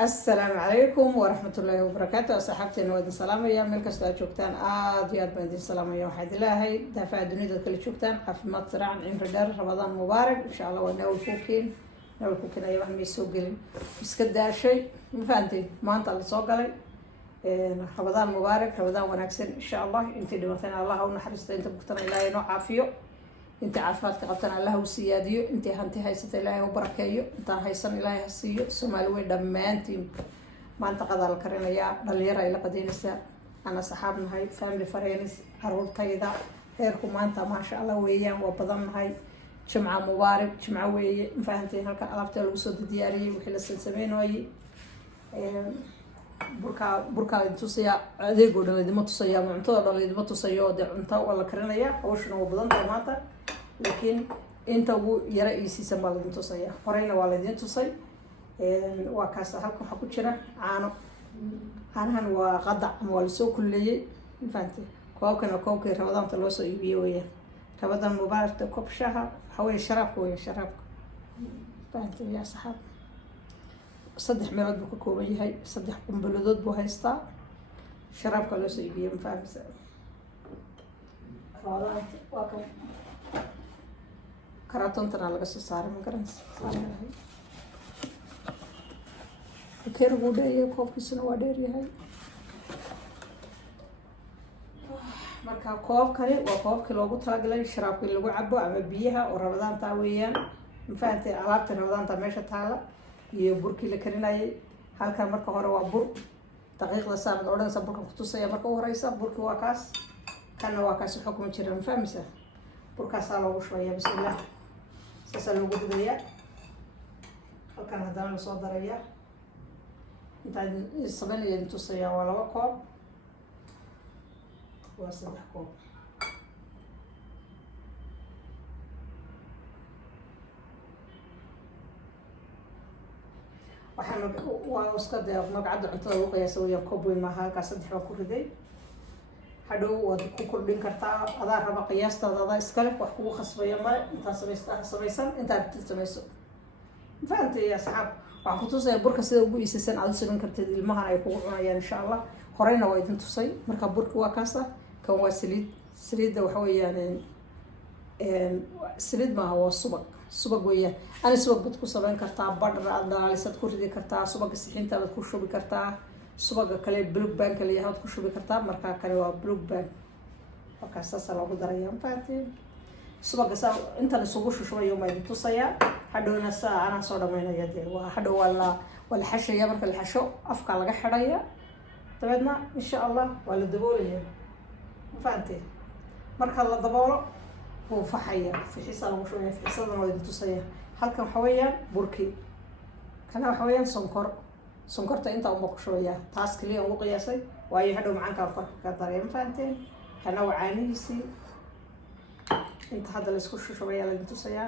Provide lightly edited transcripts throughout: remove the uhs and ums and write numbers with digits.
السلام عليكم ورحمة الله وبركاته. صاحبتي نواد السلام يا ملك استاجوكتان يا بنت السلام يا واحد الله دافع الدنيا كل شوكتان عافمات سرعا عمر دار رمضان مبارك إن شاء الله وناول كوكين أيوة هم يسوقين بس كده شيء مفهمتي ما أنت اللي سوقلي رمضان مبارك رمضان ونكسن إن شاء الله أنت اللي مثلا الله ونحرست أنت بكتنا الله نوع عافيه انت عافاك قبتنا الله وسياديو انت هانتي هايست الله وبركايو انت هايسن الله هسيو سومالوي دمانتي ما انت قدر الكرينيا دليرا الى قدينسا انا صحابنا هاي فاملي فرينس عروضتayda heerku maanta ma sha Allah weeyaan waa badannahay jumca mubaarak jumca weeye fahantii halka alaabta lagu soo diyaariyay wixii la sameeyay burka tusaya adeego dhaleedimo tusaya cuntada dhaleedimo tusayo cunta wala karinaya hawshana waa badan tahay maanta laakiin inta uu yara iisiisan baa lagu tusaya horeyna waa la idin tusay waa kaas halka waxa ku jira caanahan waa qadac ama waa soo kulleeyay fahantii koobkii Ramadaanta loo soo iibiyay weeyaan Ramadan mubaarak koob shaha haween sharaabka weeyaan sharaabka fahantii ya saxaab saddex meelood buu ka kooban yahay saddex qumbulood buu haystaa sharaabka loo soo iibiyay ma fahamsa waa kan karatontana laga soo saaray ma garanaysa keergu dheeyay koobkiisuna waa dheer yahay marka koobkani waa koobkii loogu talagalay sharaabkii lagu cabo ama biyaha oo Ramadaanta weeyaan ma fahamtay alaabta Ramadaanta meesha taala iyo burkii la karinayay halka marka hore waa bur daqiiqda saamad oo dhan saburka ku tusaya marka horeysa burkii waa kaas kana waa kaas xukumo jira ma fahamsa burkaas loogu shubaya bismillaah sasa loogu dubaya halkan hadana la soo daraya inta sameeyay tusaya waa laba koob waa saddex koob waxaan waa iska day magacada cuntada ugu qiyaasay oo koob weyn ma halka saddex baa ku riday hadhow waad ku kordhin kartaa adaa raba qiyaastada adaa iska leh wax kugu khasbaya ma inta samaysan inta aad samayso fahamtay ya saxaab waxaan ku tusay burka sida ugu iisisan aad sameyn kartid ilmaha ay kugu cunayaan insha Allah horeyna waa idin tusay marka burka waa kaasa kan waa saliid waxa weeyaan saliid ma waa subag weeyaan ana subag bad ku sameyn kartaa badar aad dhalisad ku ridi kartaa subag sixinta aad ku shubi kartaa subaga kale blue band kale yaad ku shubi kartaa marka kale waa blue band marka saas loogu darayaa faatay subaga saa inta la sugu shushubayo ma idin tusaya hadhowna saa ana soo dhameynaya waa hadhow wala xashaya marka la xasho afka laga xidhaya tabeedna insha Allah waa la daboolaya faatay marka la daboolo wuu faxaya fixisa lagu shubaya fixisadana waa idin tusaya halkan waxa weeyaan burki kana waxa weeyaan sonkorta inta uu ku shubaya taas kaliya ugu qiyaasay waayo hadhow macaanka ka dareem faanteen kana wacaaniisi inta hadda la isku shubaya la tusaya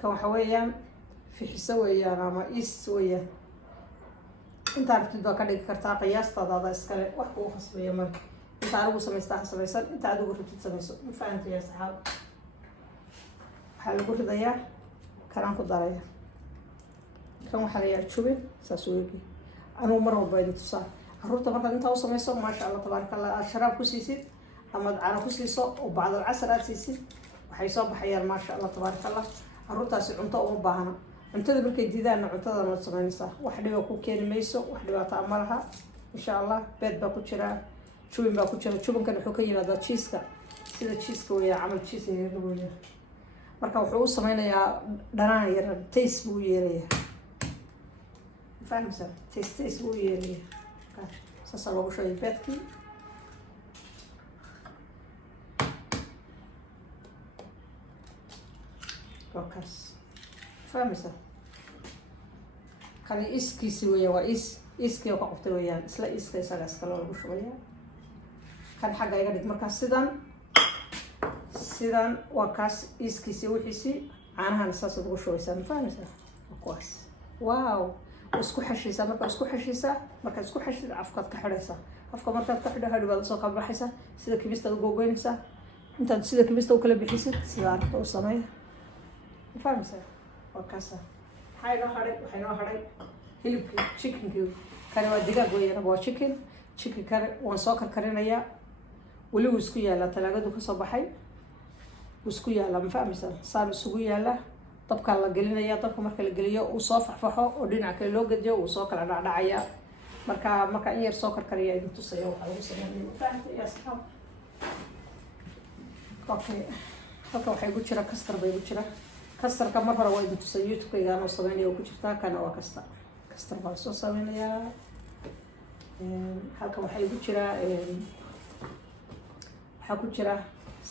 kan waxa weeyaan fixisa weeyaan ama is weeyaan inta aragtid ka dhigi kartaa qiyaastada iska leh wax uu khasbaya marka inta aad ugu samaysan inta aad ugu rabtid samayso faanteen ya saxaab waxa lagu ridayaa karaan ku daraya kan waxa la yaar chubin saasuuqi anu mar walba ay tusaa carruurta marka inta u samayso ma sha Allah tabarakallah sharaab ku siisid ama caano ku siiso oo bacda casr aad siisid waxay soo baxayaan ma sha Allah tabarakallah carruurtaasi cunto uma baahna cuntada markay diidaan cuntada ma sameynaysa wax dhibo ku keenay mayso wax dhibaato ama laha insha Allah beed baa ku jira chubin baa ku jira chubinkan wuxuu ka yimaadaa cheese-ka sida cheese-ka weeyaa amal cheese iyo weeyaa marka wuxuu u sameynayaa dhanaan yar taste buu yeelayaa فاهمة تيستيس ويري سأصلوا شوي بيتكي كوكس فاهمة كان إسكي سويا إسكي وقفت وياه إسلا إسكي ساقس كلو شوية كان حاجة يقدر مركز سيدان وكاس إسكي سوي حسي عنها نساس تقول شوي سام فاهمة كويس واو isku xashaysa marka isku xashid afkaad ka xidhaysa afka markaad ka xidho hadhow soo ka baxaysa sida kibista ugu goynaysa inta sida kibista u kala bixisid sida aad u sameey fahamsa oo kaasa waxay noo haray hilibkii chickenkii kani waa digaag weeyaan waa chicken kare waan soo karkarinayaa weli wuu isku yaalaa talaagadu kasoo baxay wuu isku yaalaa ma fahmaysaa saan isugu yaalaa dabkaa la gelinaya dabka marka la geliyo uu soo faxfaxo oo dhinaca kale loo gediyo uu soo kala dhacdhacaya marka in yar soo karkariya idin tusaya waxaa lagu sameynaya fahamtay yaa saxaab okay halka waxay ku jira kastar bay ku jira kastarka mar hore waa idin tusay youtube-kaygaan oo sameynaya oo ku jirtaa kana waa kastar baa soo sameynayaa halka waxay ku jira waxaa ku jira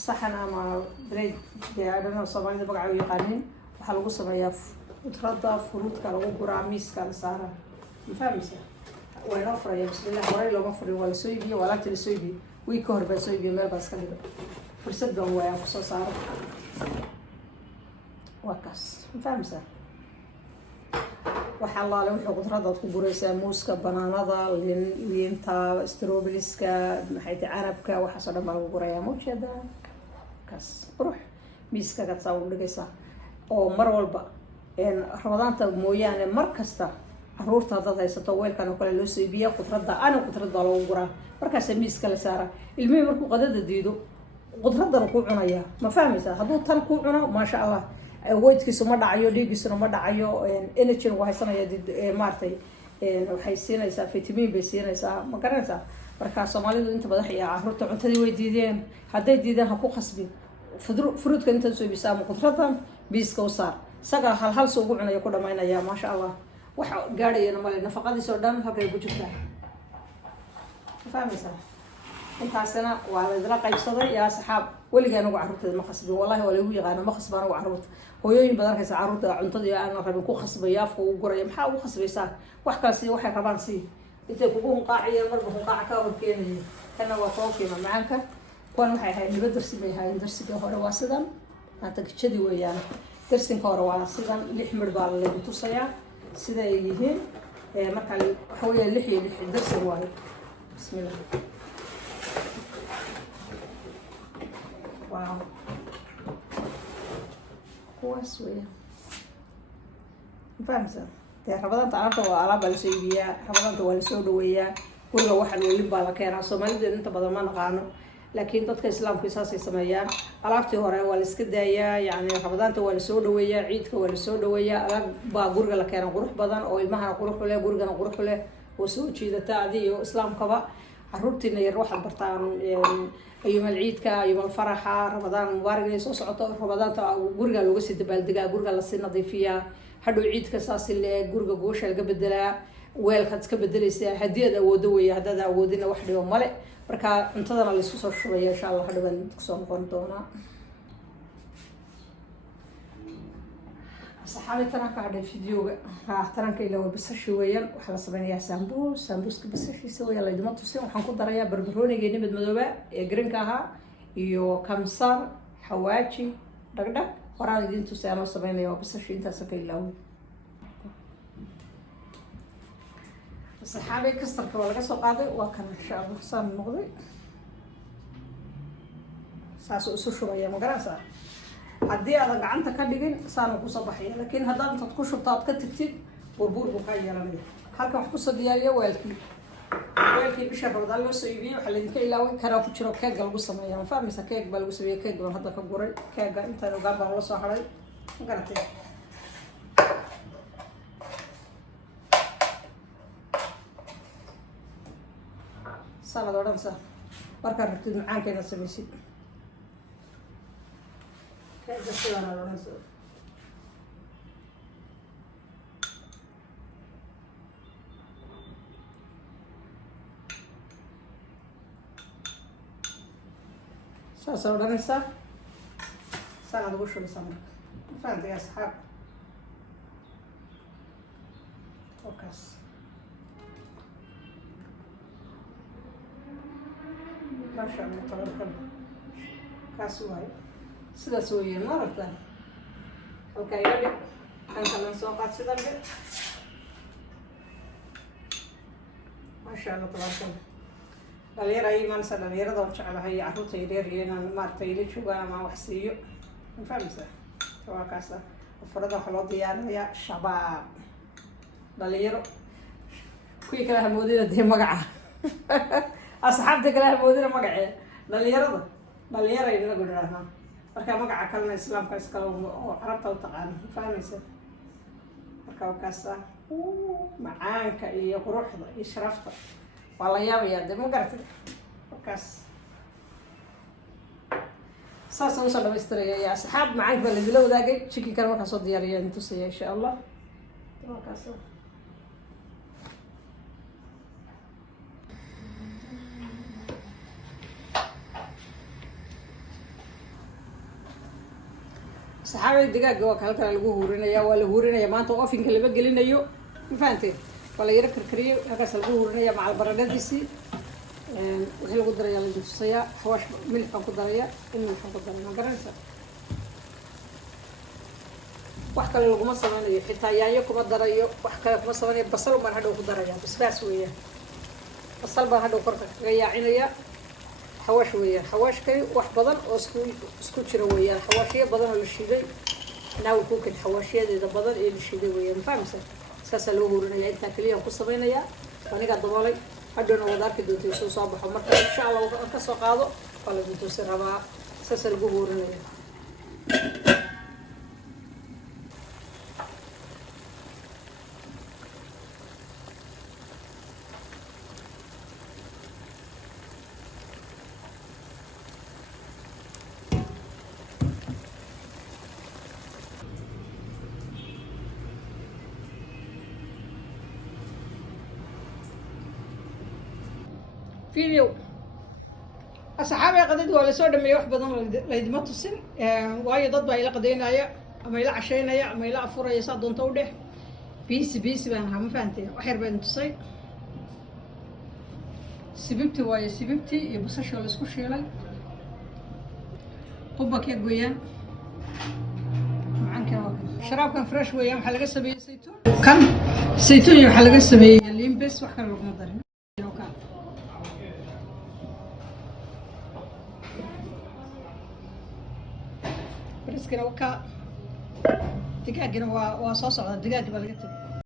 saxan ama bread deadano soomaalida magaca u yaqaanin waxaa lagu sameeyaa khudradda furuudka lagu guraa miiska la saara ma fahmaysa waa inoo furaya bismillah horey looma furin waa lasoo iibiye waa laagta lasoo iibiye wiig ka hor baa soo iibiye meel baa iska dhiga fursad baan waayaan kusoo saaro waa kaas ma fahmaysa waxaa laale wuxuu khudradaad ku guraysaa muuska banaanada liinta strawberrieska maxay tahay canabka waxaasoo dhan baa lagu gurayaa ma ujeedaa kaas qurux miiska kadsaa u dhigaysaa oo mar walba ramadaanta mooyaane mar kasta caruurta haddaad haysato weelkan oo kale loo soo iibiya khudradda khudrad baa lagu guraa markaasa miiska la saara ilmihii markuu qadada diido khudraddana ku cunayaa ma fahmaysaa hadduu tan ku cuno maasha allah weydkiisu ma dhacayo dhiiggiisuna ma dhacayo energy waa haysanaya maaragtay waxay siinaysaa vitamin bay siinaysaa ma garanaysaa marka soomaalidu inta badan iyo caruurta cuntadii way diideen hadday diideen ha ku khasbin fruudka intaad soo ibisaa ama khudraddan biiska u saar isagaa hal soo ugu cunaya ku dhamaynaya maasha allah waxa gaadhayana male nafaqadiis oo dhan halkay ku jirtaa ma fahmaysaa intaasina waa la idila qaybsaday yaa saxaab weligaa anagu carruurteeda ma khasbin wallahi waa laygu yaqaana ma khasba anagu carruurta hooyooyin badan arkaysa carruurta cuntadii aanan rabin ku khasbaya afka ugu guraya maxaa ugu khasbaysaa wax kale sii waxay rabaan sii intay kugu hunqaaciya marba hunqaaca ka horkeenaya kana waa toonkiima macaanka kuwan waxay ahayd laba darsi bay ahaayeen darsiga hore waa sidan maanta gijadii weeyaan darsinka hore waa sidan 6 midh baa lagu tusayaa sida ay yihiin marka waxa weeye 6 iyo 6 darsin waayo bismillah wow kuwaas weeyaan fahamsan dee rabadaanta alaabta waa alaab baa lasoo iibiyaa rabadaanta waa lasoo dhaweeyaa guriga waxan welin baa la keenaa soomaalideed inta badan ma naqaano laakiin dadka islaamku saasay sameeyaan alaabtii hore waa la iska daayaa yani rabadaanta waa lasoo dhaweeyaa ciidka waa lasoo dhaweeyaa alaab baa guriga la keena qurux badan oo ilmahana qurux leh gurigana qurux leh oo soo jiidata adiyo islaamkaba caruurtiina yar waxaad bartaan ayuumal ciidka ayuumal faraxa ramadaan mubaarak inay soo socoto ramadaanta guriga looga sii dabaaldegaa guriga lasii nadiifiyaa hadhow ciidka saasi le guriga goosha laga bedelaa weelkaad iska bedelaysaa haddii aad awoodo weeye haddaad awoodina wax dhibo male marka cuntadana laisku soo shubaya insha allah hadhow baan kusoo noqon doonaa saxaabi taranka hadhay videoga taranka ilaa basashi weeyaan waxaa la sameynayaa sambuuska basashiisa weeyaan laydima tusin waxaan ku darayaa barbarooniga mid madooba ee greenka ahaa iyo kamsar xawaaji dhagdhag horaan idiin tusay anoo sameynaya waa basashi intaasa ka ilaaway saxaabi kastarka waa laga soo qaaday waa kan insha allah saan noqday saasuu isu shubaya ma garanaysaa haddii aadan gacanta ka dhigin saana kusoo baxaya laakiin haddaad intaad ku shubto aad ka tigtid burbuur buu kaa yeelanaya halkan wax kusoo diyaariya weelkii bisha rabadaan loo soo iibiyey waxaa laydinka ilaaway kanaa ku jiro keega lagu sameeya ma fahmaysa keeg baa lagu sameeyey keeg baan hadda ka guray keega intaan ogaan baan la soo haray ma garatay saanaad odhanaysaa markaad rabtid macaanka inaad samaysid keega sidaan aad odhanaysaa saasa odhanaysaa saanaad ugu shubaysaa marka ma fahamtay asxaab okaas maasha allah tabarkan kaas waayo sidaas weeyaan ma aragtaa halkaa iga dhig kankalan soo qaad sidan dhig maasha allah tabarkan dhalinyar ay imaanaysaa dhalinyarada waan jeclahay carruurta yaryar iyo inaan maaragtay ila joogaan ama wax siiyo ma fahmaysaa waa kaasa farada waxaa loo diyaarinayaa shabaab dhalinyaro kuwii kale hamoodina dee magaca asxaabta kale hamoodina magace dhalinyarayna inagu dhirahnaa marka magaca kalena islaamka iskale oo carabta u taqaana fahmaysa marka wakaasa macaanka iyo quruxda iyo sharafta waa la yaabayaa dee ma garatay wakaas saasaan usoo dhamaystiraya ya asxaab macaanka baa laidila wadaagay chicken kana markaan soo diyaariya intusaya insha allah wakaas saxaabada digaaga waa kala kale lagu huurinaya waa la huurinaya maanta ofinka lama gelinayo ma fahanteen waa la yaro karkariyay halkaas lagu huurinaya macal baradhadiisii wixii lagu daraya la tusayaa xawaash milix baan ku daraya in milix baan ku daraya ma garanaysa wax kale laguma sameynayo xitaa yaanyo kuma darayo wax kale kuma sameynayo basal baan hadhow ku daraya basbaas weeyaan basal baan hadhow korka kaga yaacinaya حواش ويا حواش كي واحد بدن أو سكوت شرا ويا حواشية بدن ولا شيء ناو كوك الحواشية إذا بدن إيه الشيء ويا فاهم ساس لو هورنا يا إنت كليه قصة بينا يا فأنا قاعد ضوالي أدونا وذاك دوتي سو صباح ومرة إن شاء الله كسر قاضو قال دوتي سرها ساس لو هورنا يا فيديو أصحابي قديد ولا سود ما يروح بدن ليدما تصل وايد ضد بايلا قدينا يا أما يلا عشينا يا أما يلا أفورة يصعدون توده بيس بان هم فانتي وحير بين تصي سببتي وايد سببتي يبصش ولا سكوش يلا قبك يا جويان معاك شراب كان فريش ويا محلقة سبية زيتون كان زيتون محلقة سبية اللي بس وحكر لكم الضرين بريسكنا وكا دقاقنا وصوص على الدقاق بلقيت